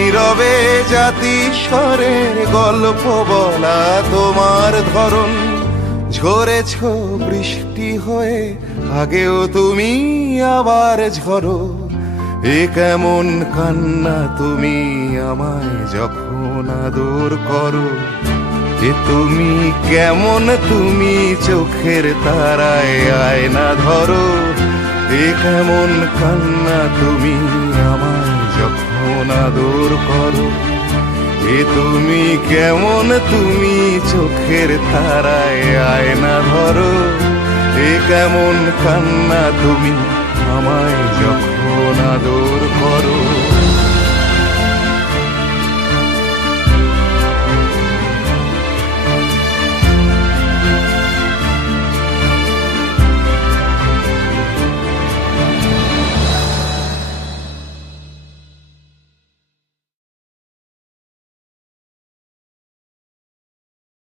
নীরবে জাতি স্বরের গল্প বলা তোমার ধরন, ঝরেছ বৃষ্টি হয়ে আগেও তুমি আবার ঝরো। এ কেমন কান্না তুমি আমায় যখন আদর করো, এ তুমি কেমন তুমি চোখের তারায় আয়না ধরো। এ কেমন কান্না তুমি আমায় যখন আদর করো, এ তুমি কেমন তুমি চোখের তারায় আয়না ধরো। এ কেমন কান্না তুমি আমায় যখন আদর করো।